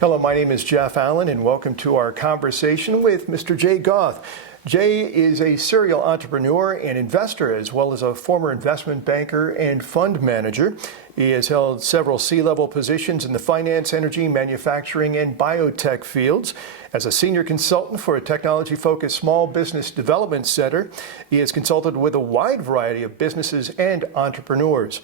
Hello, my name is Jeff Allen, and welcome to our conversation with Mr. Jay Goth. Jay is a serial entrepreneur and investor, as well as a former investment banker and fund manager. He has held several C-level positions in the finance, energy, manufacturing, and biotech fields. As a senior consultant for a technology-focused small business development center, he has consulted with a wide variety of businesses and entrepreneurs.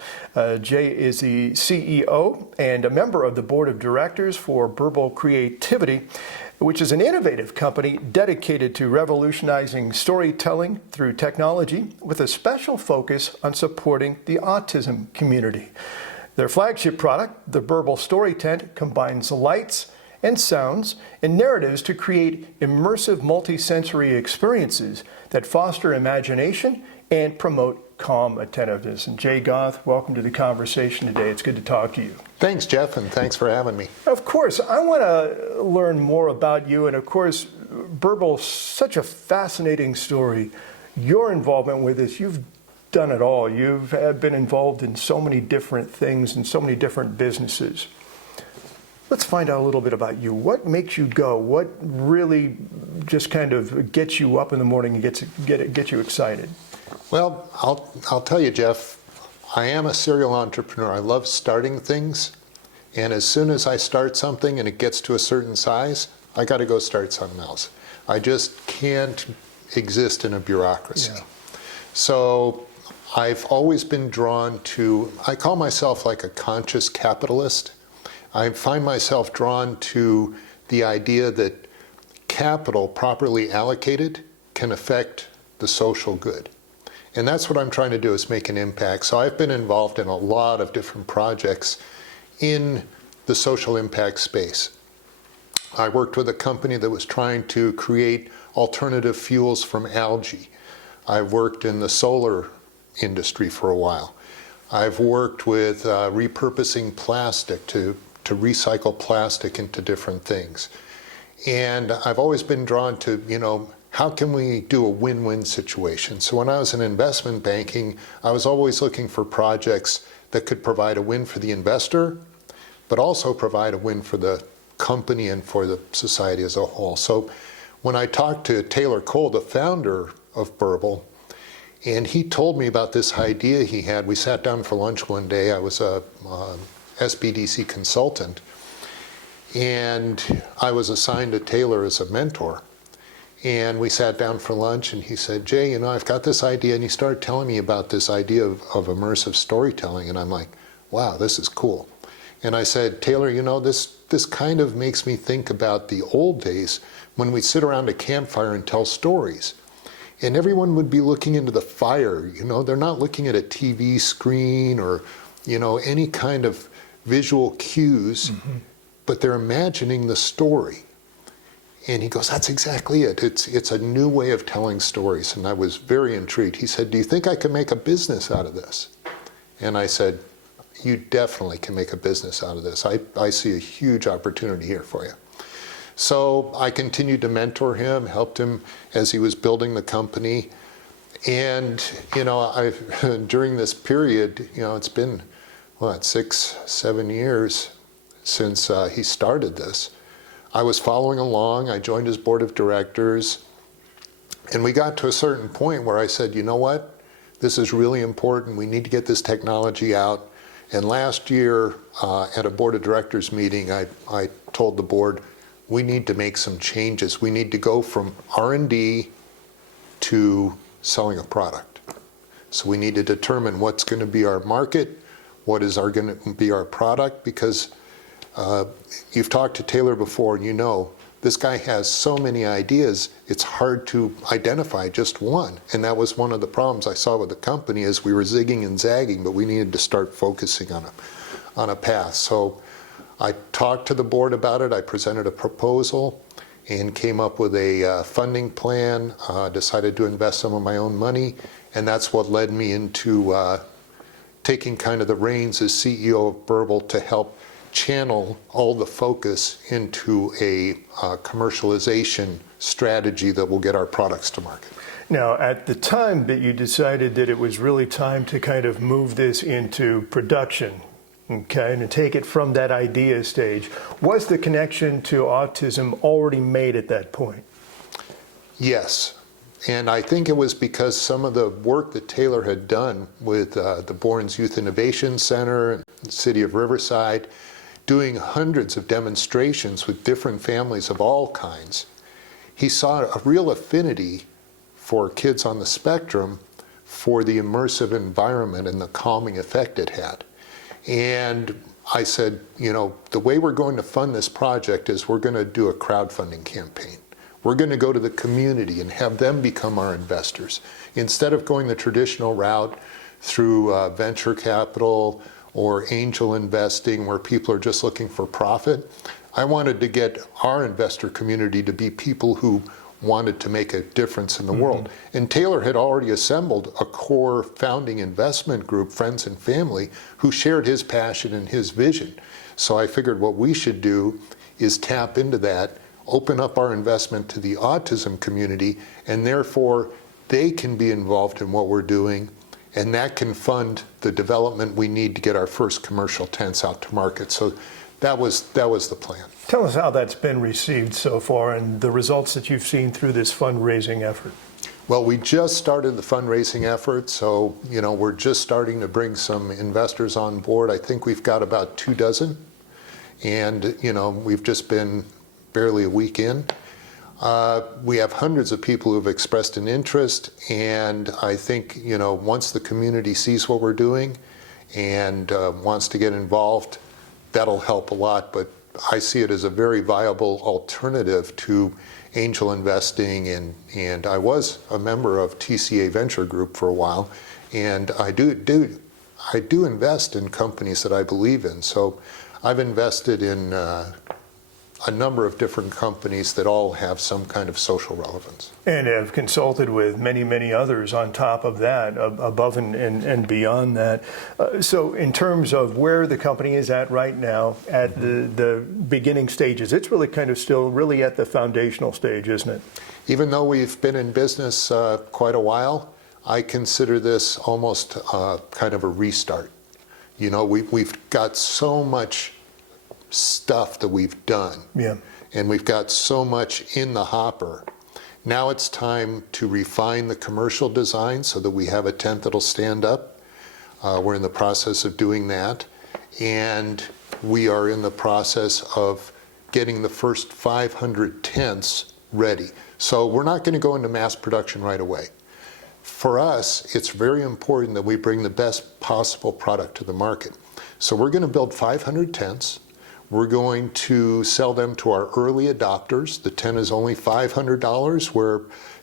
Jay is the CEO and a member of the board of directors for Burble Creativity, which is an innovative company dedicated to revolutionizing storytelling through technology with a special focus on supporting the autism community. Their flagship product, the Burble Story Tent, combines lights and sounds and narratives to create immersive multisensory experiences that foster imagination and promote calm attentiveness. And Jay Goth, welcome to the conversation today. It's good to talk to you. Thanks, Jeff, and thanks for having me. Of course, I want to learn more about you. And of course, Burble, such a fascinating story. Your involvement with this, you've done it all. You've been involved in so many different things and so many different businesses. Let's find out a little bit about you. What makes you go? What really just kind of gets you up in the morning and gets you excited? Well, I'll tell you, Jeff, I am a serial entrepreneur. I love starting things, and as soon as I start something and it gets to a certain size, I got to go start something else. I just can't exist in a bureaucracy. Yeah. So I've always been drawn to, I call myself like a conscious capitalist. I find myself drawn to the idea that capital properly allocated can affect the social good. And that's what I'm trying to do, is make an impact. So I've been involved in a lot of different projects in the social impact space. I worked with a company that was trying to create alternative fuels from algae. I've worked in the solar industry for a while. I've worked with repurposing plastic to recycle plastic into different things. And I've always been drawn to, how can we do a win-win situation? So when I was in investment banking, I was always looking for projects that could provide a win for the investor, but also provide a win for the company and for the society as a whole. So when I talked to Taylor Cole, the founder of Burble, and he told me about this idea he had. We sat down for lunch one day. I was a SBDC consultant, and I was assigned to Taylor as a mentor. And we sat down for lunch, and he said, Jay, I've got this idea. And he started telling me about this idea of immersive storytelling. And I'm like, wow, this is cool. And I said, Taylor, this kind of makes me think about the old days when we'd sit around a campfire and tell stories. And everyone would be looking into the fire. They're not looking at a TV screen or, any kind of visual cues, but they're imagining the story. And he goes, that's exactly it. It's a new way of telling stories. And I was very intrigued. He said, do you think I can make a business out of this? And I said, you definitely can make a business out of this. I see a huge opportunity here for you. So I continued to mentor him, helped him as he was building the company. And, during this period, it's been, 6-7 years since he started this. I was following along. I joined his board of directors. And we got to a certain point where I said, you know what? This is really important. We need to get this technology out. And last year at a board of directors meeting, I told the board, we need to make some changes. We need to go from R&D to selling a product. So we need to determine what's going to be our market, what is going to be our product, because you've talked to Taylor before, and this guy has so many ideas, it's hard to identify just one. And that was one of the problems I saw with the company, is we were zigging and zagging, but we needed to start focusing on a path. So I talked to the board about it. I presented a proposal and came up with a funding plan, decided to invest some of my own money, and that's what led me into taking kind of the reins as CEO of Burble to help channel all the focus into a commercialization strategy that will get our products to market. Now, at the time that you decided that it was really time to kind of move this into production, Okay, and to take it from that idea stage, was the connection to autism already made at that point? Yes. And I think it was because some of the work that Taylor had done with the Bourne's Youth Innovation Center and the city of Riverside, doing hundreds of demonstrations with different families of all kinds, he saw a real affinity for kids on the spectrum for the immersive environment and the calming effect it had. And I said, you know, the way we're going to fund this project is we're going to do a crowdfunding campaign. We're going to go to the community and have them become our investors. Instead of going the traditional route through venture capital or angel investing where people are just looking for profit, I wanted to get our investor community to be people who wanted to make a difference in the world. And Taylor had already assembled a core founding investment group, friends and family, who shared his passion and his vision. So I figured what we should do is tap into that, open up our investment to the autism community, and therefore they can be involved in what we're doing, and that can fund the development we need to get our first commercial tents out to market. So that was the plan. Tell us how that's been received so far and the results that you've seen through this fundraising effort. Well, we just started the fundraising effort, so we're just starting to bring some investors on board. I think we've got about 24, and we've just been barely a week in. We have hundreds of people who have expressed an interest, and I think once the community sees what we're doing and wants to get involved, that'll help a lot. But I see it as a very viable alternative to angel investing, and I was a member of TCA Venture Group for a while, and I do invest in companies that I believe in. So I've invested in a number of different companies that all have some kind of social relevance. And have consulted with many, many others on top of that, above and beyond that. So in terms of where the company is at right now, at the beginning stages, it's really kind of still really at the foundational stage, isn't it? Even though we've been in business quite a while, I consider this almost kind of a restart. We've got so much stuff that we've done, and we've got so much in the hopper. Now it's time to refine the commercial design so that we have a tent that'll stand up. We're in the process of doing that, and we are in the process of getting the first 500 tents ready. So we're not going to go into mass production right away. For us, it's very important that we bring the best possible product to the market. So we're going to build 500 tents. We're going to sell them to our early adopters. The tent is only $500, where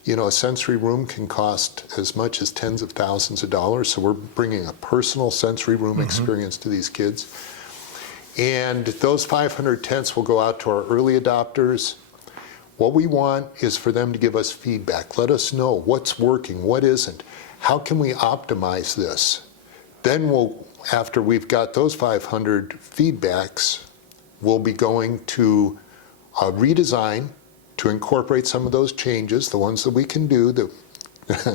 a sensory room can cost as much as tens of thousands of dollars. So we're bringing a personal sensory room experience to these kids. And those 500 tents will go out to our early adopters. What we want is for them to give us feedback. Let us know what's working, what isn't. How can we optimize this? Then after we've got those 500 feedbacks, we'll be going to a redesign to incorporate some of those changes, the ones that we can do that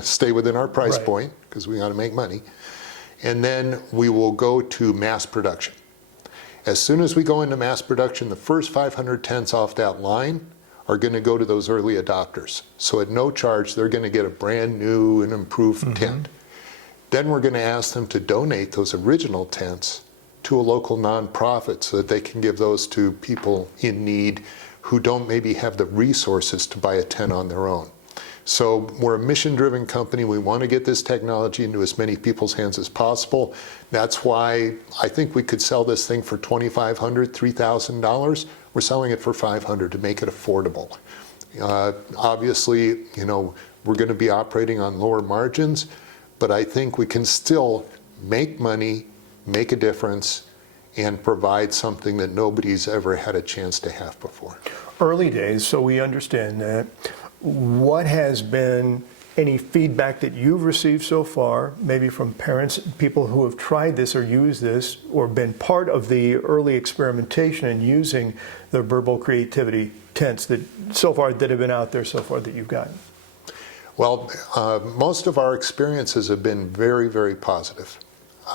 stay within our price point, because we got to make money. And then we will go to mass production. As soon as we go into mass production, the first 500 tents off that line are going to go to those early adopters. So at no charge, they're going to get a brand new and improved tent. Then we're going to ask them to donate those original tents to a local nonprofit so that they can give those to people in need who don't maybe have the resources to buy a tent on their own. So we're a mission-driven company. We want to get this technology into as many people's hands as possible. That's why I think we could sell this thing for $2,500, $3,000. We're selling it for $500 to make it affordable. Obviously, we're going to be operating on lower margins, but I think we can still make money, make a difference, and provide something that nobody's ever had a chance to have before. Early days, so we understand that. What has been any feedback that you've received so far, maybe from parents, people who have tried this or used this, or been part of the early experimentation in using the Burble Creativity tents that have been out there so far that you've gotten? Well, most of our experiences have been very, very positive.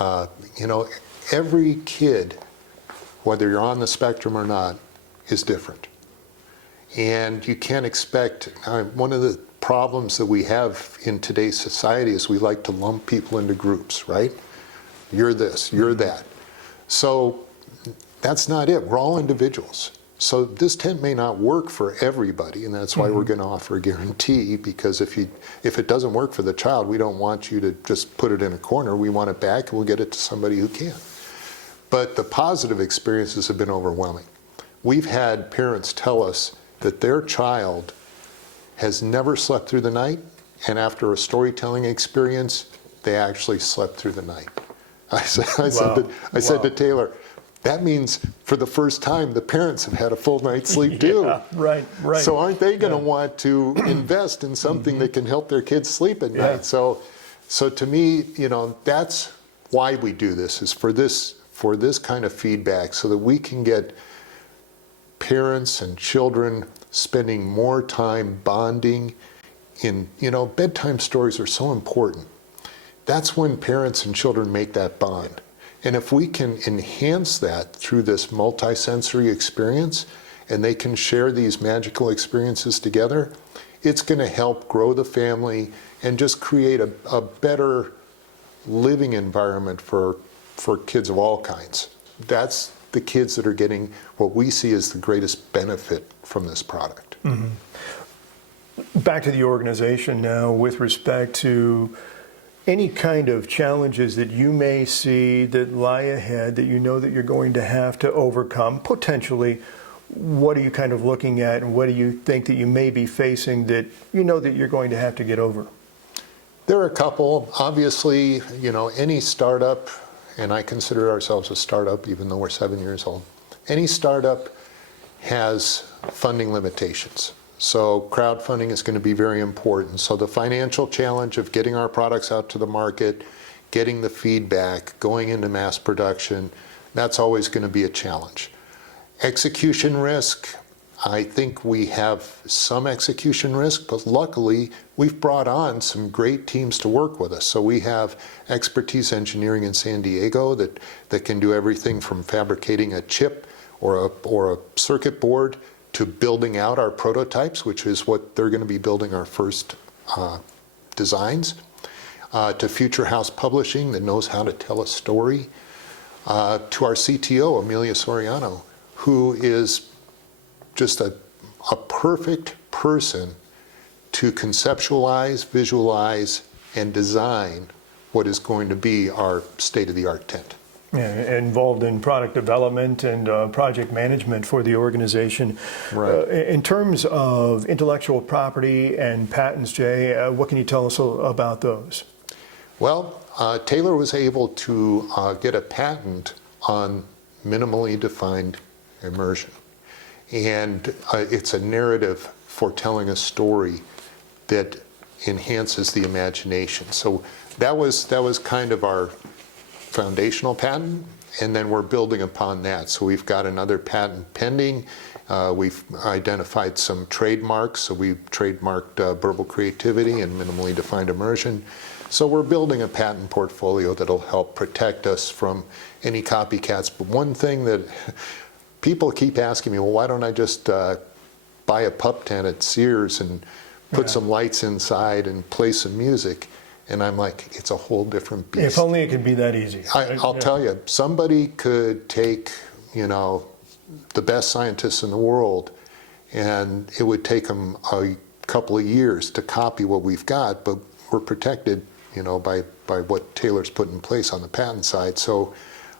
You know, every kid, whether you're on the spectrum or not, is different. And you can't expect, one of the problems that we have in today's society is we like to lump people into groups, right? You're this, you're that. So that's not it. We're all individuals. So this tent may not work for everybody, and that's why we're going to offer a guarantee, because if it doesn't work for the child, we don't want you to just put it in a corner. We want it back, and we'll get it to somebody who can. But the positive experiences have been overwhelming. We've had parents tell us that their child has never slept through the night, and after a storytelling experience, they actually slept through the night. I said to Taylor, that means for the first time, the parents have had a full night's sleep too. Yeah, right. So aren't they going to want to invest in something that can help their kids sleep at night? So to me, you know, that's why we do this, is for this kind of feedback, so that we can get parents and children spending more time bonding in, you know, bedtime stories are so important. That's when parents and children make that bond. And if we can enhance that through this multisensory experience, and they can share these magical experiences together, it's going to help grow the family and just create a better living environment for kids of all kinds. That's the kids that are getting what we see as the greatest benefit from this product. Back to the organization now, with respect to any kind of challenges that you may see that lie ahead, that you know that you're going to have to overcome, potentially, what are you kind of looking at, and what do you think that you may be facing that you know that you're going to have to get over? There are a couple. Obviously, you know, any startup, and I consider ourselves a startup even though we're 7 years old, any startup has funding limitations. So crowdfunding is going to be very important. So the financial challenge of getting our products out to the market, getting the feedback, going into mass production, that's always going to be a challenge. Execution risk, I think we have some execution risk, but luckily we've brought on some great teams to work with us. So we have expertise engineering in San Diego that can do everything from fabricating a chip or a circuit board to building out our prototypes, which is what they're going to be building our first designs, to Future House Publishing that knows how to tell a story, to our CTO, Amelia Soriano, who is just a perfect person to conceptualize, visualize, and design what is going to be our state-of-the-art tent. Yeah, involved in product development and project management for the organization. Right. In terms of intellectual property and patents, Jay, what can you tell us about those? Well, Taylor was able to get a patent on minimally defined immersion. And it's a narrative for telling a story that enhances the imagination. So that was kind of our foundational patent, and then we're building upon that. So we've got another patent pending. We've identified some trademarks. So we've trademarked Burble creativity and minimally defined immersion. So we're building a patent portfolio that'll help protect us from any copycats. But one thing that people keep asking me, well, why don't I just buy a pup tent at Sears and put some lights inside and play some music? And I'm like, it's a whole different beast. If only it could be that easy. I'll tell you, somebody could take, you know, the best scientists in the world, and it would take them a couple of years to copy what we've got, but we're protected, you know, by what Taylor's put in place on the patent side. So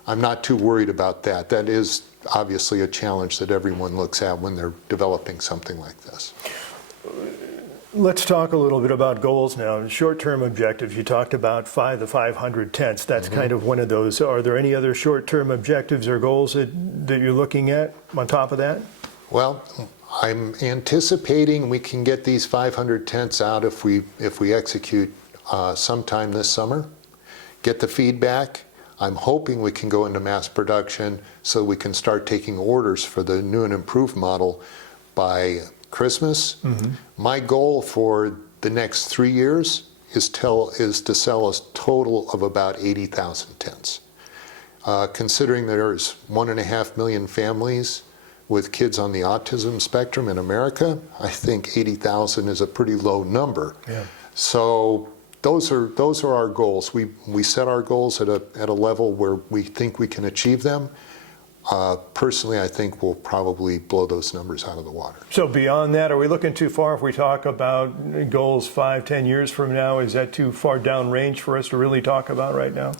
I'm not too worried about that. That is obviously a challenge that everyone looks at when they're developing something like this. Let's talk a little bit about goals now. Short-term objectives. You talked about the 500 tents. That's kind of one of those. Are there any other short-term objectives or goals that you're looking at on top of that? Well, I'm anticipating we can get these 500 tents out if we execute sometime this summer. Get the feedback. I'm hoping we can go into mass production so we can start taking orders for the new and improved model by Christmas. My goal for the next 3 years is to sell a total of about 80,000 tents. Considering there's 1.5 million families with kids on the autism spectrum in America, I think 80,000 is a pretty low number. Yeah. So those are our goals. We set our goals at a level where we think we can achieve them. Personally, I think we'll probably blow those numbers out of the water. So beyond that, are we looking too far if we talk about goals 5-10 years from now? Is that too far downrange for us to really talk about right now?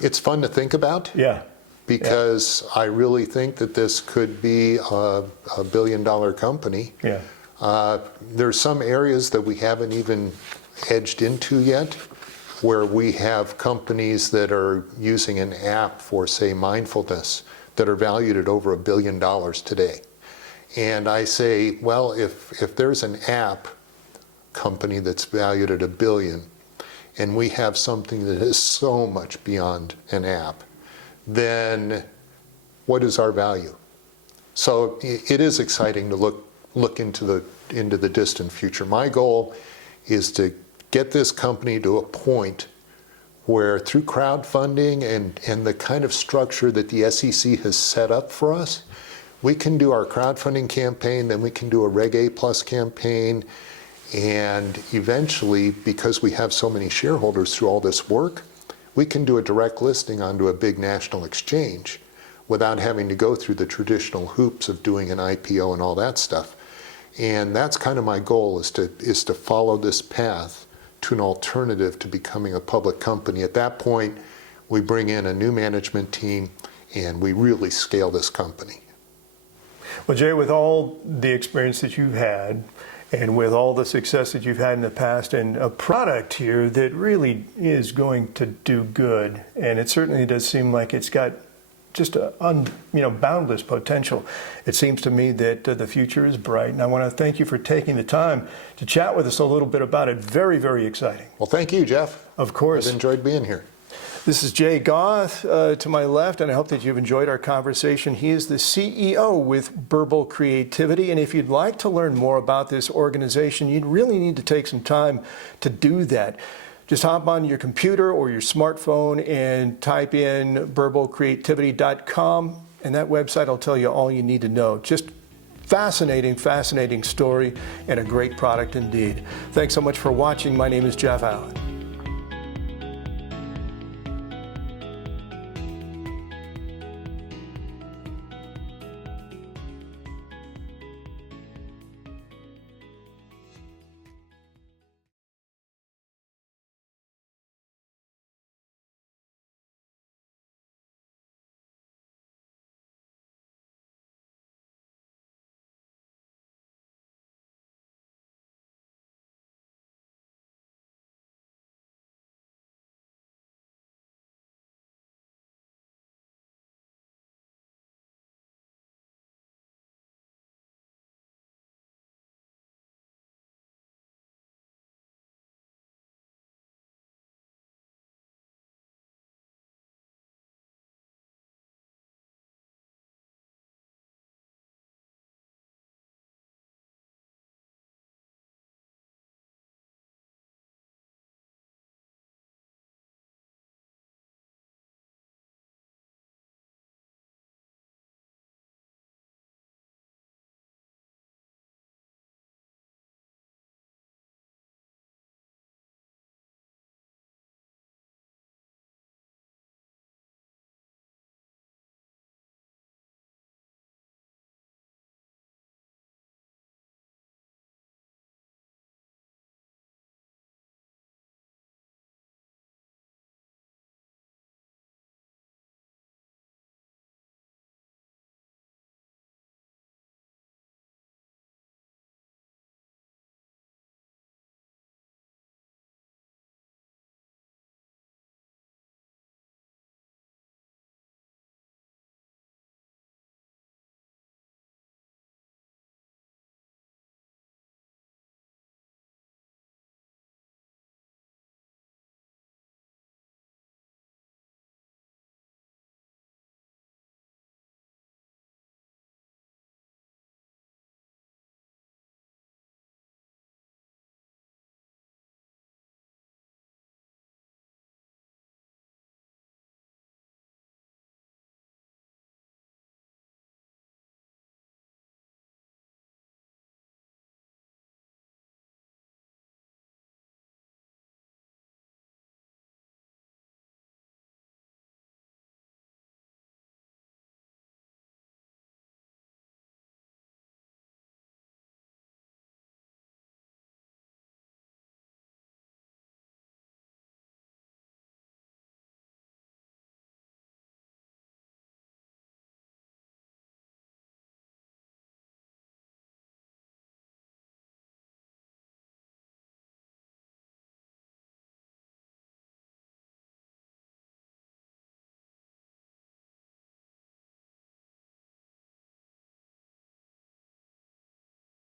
It's fun to think about. Yeah. Because I really think that this could be a billion-dollar company. Yeah. There's some areas that we haven't even edged into yet, where we have companies that are using an app for, say, mindfulness, that are valued at over $1 billion today. And I say, well, if there's an app company that's valued at $1 billion, and we have something that is so much beyond an app, then what is our value? So it is exciting to look into the distant future. My goal is to get this company to a point where, through crowdfunding and the kind of structure that the SEC has set up for us, we can do our crowdfunding campaign, then we can do a Reg A Plus campaign, and eventually, because we have so many shareholders through all this work, we can do a direct listing onto a big national exchange without having to go through the traditional hoops of doing an IPO and all that stuff. And that's kind of my goal, is to follow this path to an alternative to becoming a public company. At that point, we bring in a new management team and we really scale this company. Well, Jay, with all the experience that you've had and with all the success that you've had in the past, and a product here that really is going to do good, and it certainly does seem like it's got just boundless potential. It seems to me that the future is bright, and I want to thank you for taking the time to chat with us a little bit about it. Very, very exciting. Well, thank you, Jeff. Of course. I've enjoyed being here. This is Jay Goth to my left, and I hope that you've enjoyed our conversation. He is the CEO with Burble Creativity, and if you'd like to learn more about this organization, you'd really need to take some time to do that. Just hop on your computer or your smartphone and type in burblecreativity.com, and that website will tell you all you need to know. Just fascinating, fascinating story and a great product indeed. Thanks so much for watching. My name is Jeff Allen.